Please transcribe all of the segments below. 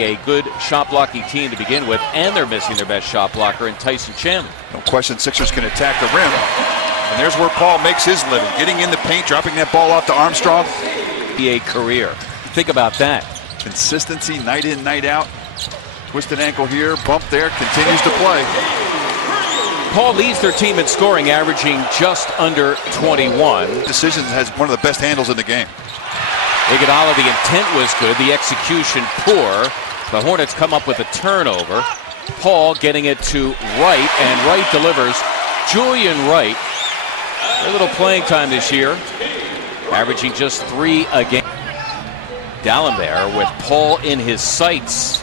A good shot blocking team to begin with, and they're missing their best shot blocker in Tyson Chandler. No question Sixers can attack the rim. And there's where Paul makes his living, getting in the paint, dropping that ball off to Armstrong. NBA career. Think about that. Consistency, night in, night out. Twisted ankle here, bump there, continues to play. Paul leads their team in scoring, averaging just under 21. Decisions has one of the best handles in the game. Iguodala, the intent was good, the execution poor. The Hornets come up with a turnover. Paul getting it to Wright, and Wright delivers. Julian Wright, a little playing time this year, averaging just 3 a game. D'Alembert with Paul in his sights.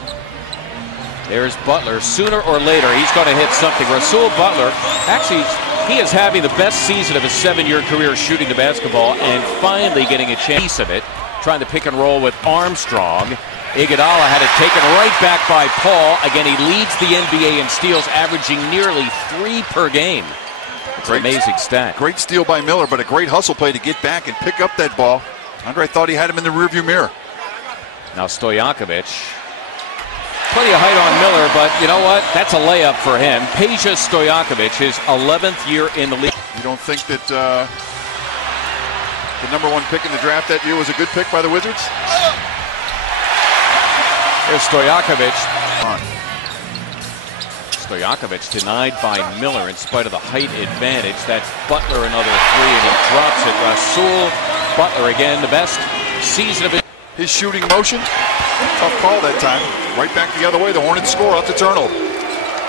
There's Butler. Sooner or later, he's going to hit something. Rasul Butler, actually, he is having the best season of his 7-year career shooting the basketball and finally getting a chance of it. Trying to pick and roll with Armstrong. Iguodala had it taken right back by Paul. Again, he leads the NBA in steals, averaging nearly 3 per game. It's an amazing stat. Great steal by Miller, but a great hustle play to get back and pick up that ball. Andre thought he had him in the rearview mirror. Now Stojakovic. Plenty of height on Miller, but you know what? That's a layup for him. Peja Stojakovic, his 11th year in the league. You don't think that the #1 pick in the draft that year was a good pick by the Wizards? There's Stojakovic. Stojakovic denied by Miller in spite of the height advantage. That's Butler, another 3, and he drops it. Rasul Butler again, the best season of his shooting motion. Tough call that time. Right back the other way. The Hornets score off the turnover.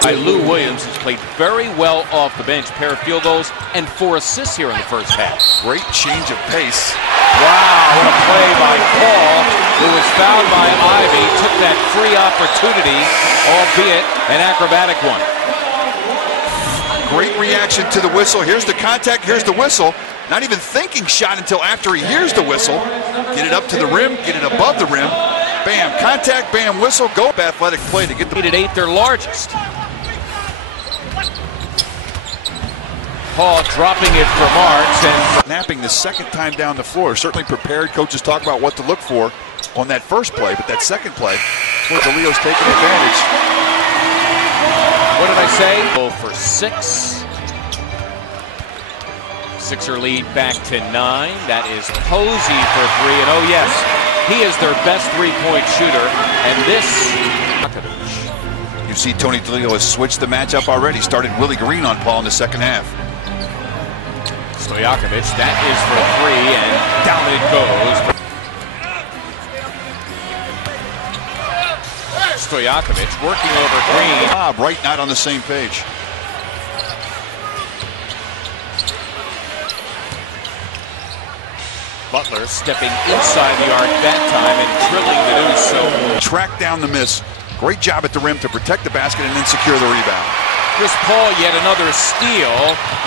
Lou Williams has played very well off the bench. Pair of field goals and 4 assists here in the first half. Great change of pace. Wow, what a play by Paul, who was fouled by Ivy. Took that free opportunity, albeit an acrobatic one. Great reaction to the whistle. Here's the contact, here's the whistle. Not even thinking shot until after he hears the whistle. Get it up to the rim, get it above the rim. Bam, contact, bam, whistle, go. Athletic play to get the... At 8, their largest. Paul dropping it for Marks and snapping the second time down the floor. Certainly prepared. Coaches talk about what to look for on that first play, but that second play, where DeLeo's taking advantage. What did I say? Go for 6. Sixer lead back to 9. That is Posey for 3, and oh yes, he is their best 3-point shooter. And this, you see Tony DeLeo has switched the matchup already. Started Willie Green on Paul in the second half. Stojakovic, that is for 3, and down it goes. Stojakovic working over Green. Wright not on the same page. Butler stepping inside the arc that time and drilling to do so. Track down the miss. Great job at the rim to protect the basket and then secure the rebound. Chris Paul, yet another steal,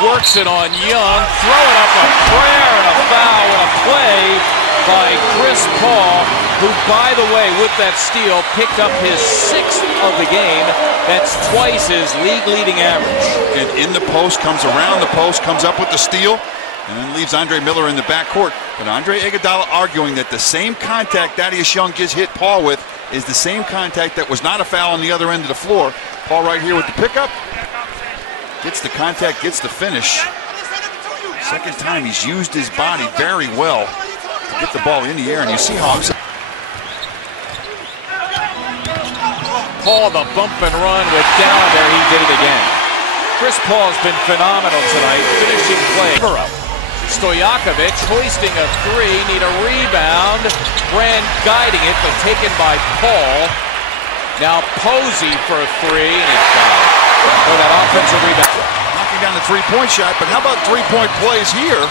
works it on Young, throwing up a prayer and a foul and a play by Chris Paul, who, by the way, with that steal, picked up his 6th of the game. That's twice his league-leading average. And in the post, comes around the post, comes up with the steal, and then leaves Andre Miller in the backcourt. But Andre Iguodala arguing that the same contact Thaddeus Young just hit Paul with is the same contact that was not a foul on the other end of the floor. Paul right here with the pickup. Gets the contact, gets the finish. Second time he's used his body very well to get the ball in the air, and you see how Paul, the bump and run with down there, he did it again. Chris Paul has been phenomenal tonight, finishing play. Stojakovic hoisting a 3, need a rebound. Brand guiding it, but taken by Paul. Now Posey for a 3, and it's down. For that offensive rebound. Knocking down the 3-point shot, but how about 3-point plays here?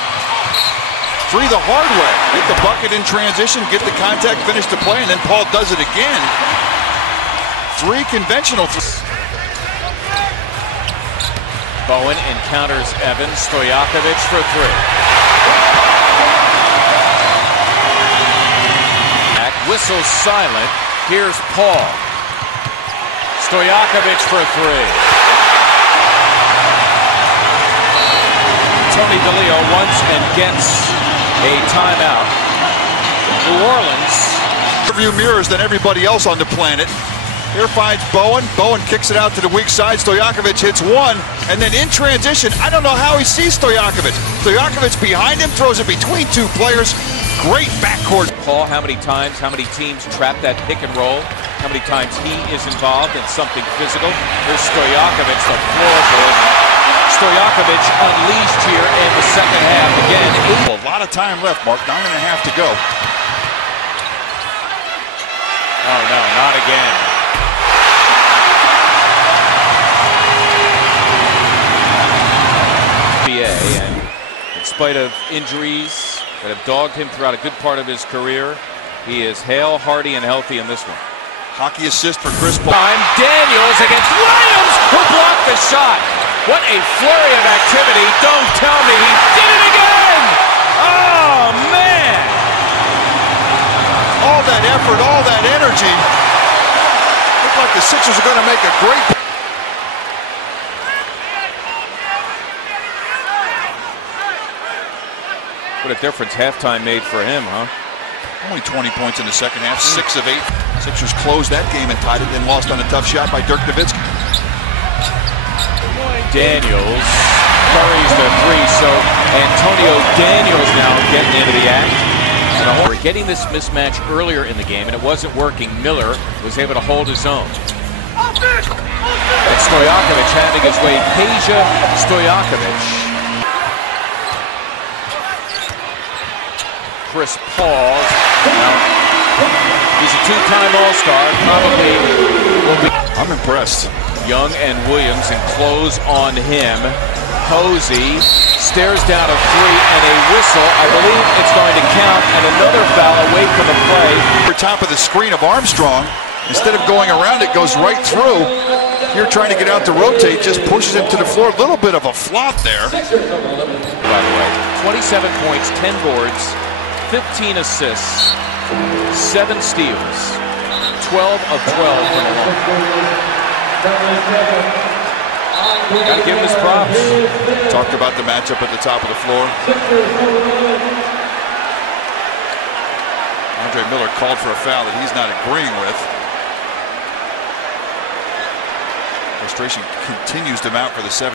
3 the hard way. Get the bucket in transition, get the contact, finish the play, and then Paul does it again. 3 conventional. Bowen encounters Evans. Stojakovic for 3. Whistle's silent. Here's Paul. Stojakovic for 3. Tony DeLeo wants and gets a timeout. New Orleans rearview mirrors than everybody else on the planet. Here finds Bowen. Bowen kicks it out to the weak side. Stojakovic hits one, and then in transition, I don't know how he sees Stojakovic. Stojakovic behind him, throws it between two players. Great backcourt. Paul, how many teams trap that pick and roll? How many times he is involved in something physical? Here's Stojakovic, the floorboard. Stojakovic unleashed here in the second half again. A lot of time left, Mark. 9.5 to go. Oh no, not again. And in spite of injuries that have dogged him throughout a good part of his career, he is hale, hearty, and healthy in this one. Hockey assist for Chris Paul. Daniels against Williams, who blocked the shot. What a flurry of activity. Don't tell me he did it again. Oh, man. All that effort, all that energy. Looked like the Sixers are going to make a great... What a difference halftime made for him, huh? Only 20 points in the second half, 6 of 8. Sixers closed that game and tied it, then lost on a tough shot by Dirk Nowitzki. Daniels buries the three, so Antonio Daniels now getting into the act. We're getting this mismatch earlier in the game, and it wasn't working. Miller was able to hold his own. And Stojakovic having his way. Peja Stojakovic. Chris Paul. He's a two-time All-Star. Probably will be. I'm impressed. Young and Williams enclose on him. Posey stares down a three and a whistle. I believe it's going to count, and another foul away from the play. Over top of the screen of Armstrong. Instead of going around it, goes right through. Here trying to get out to rotate, just pushes him to the floor. A little bit of a flop there. By the way, 27 points, 10 boards, 15 assists, 7 steals, 12 of 12 from the line. Got to give him his props. Talked about the matchup at the top of the floor. Andre Miller called for a foul that he's not agreeing with. Frustration continues to mount for the 7.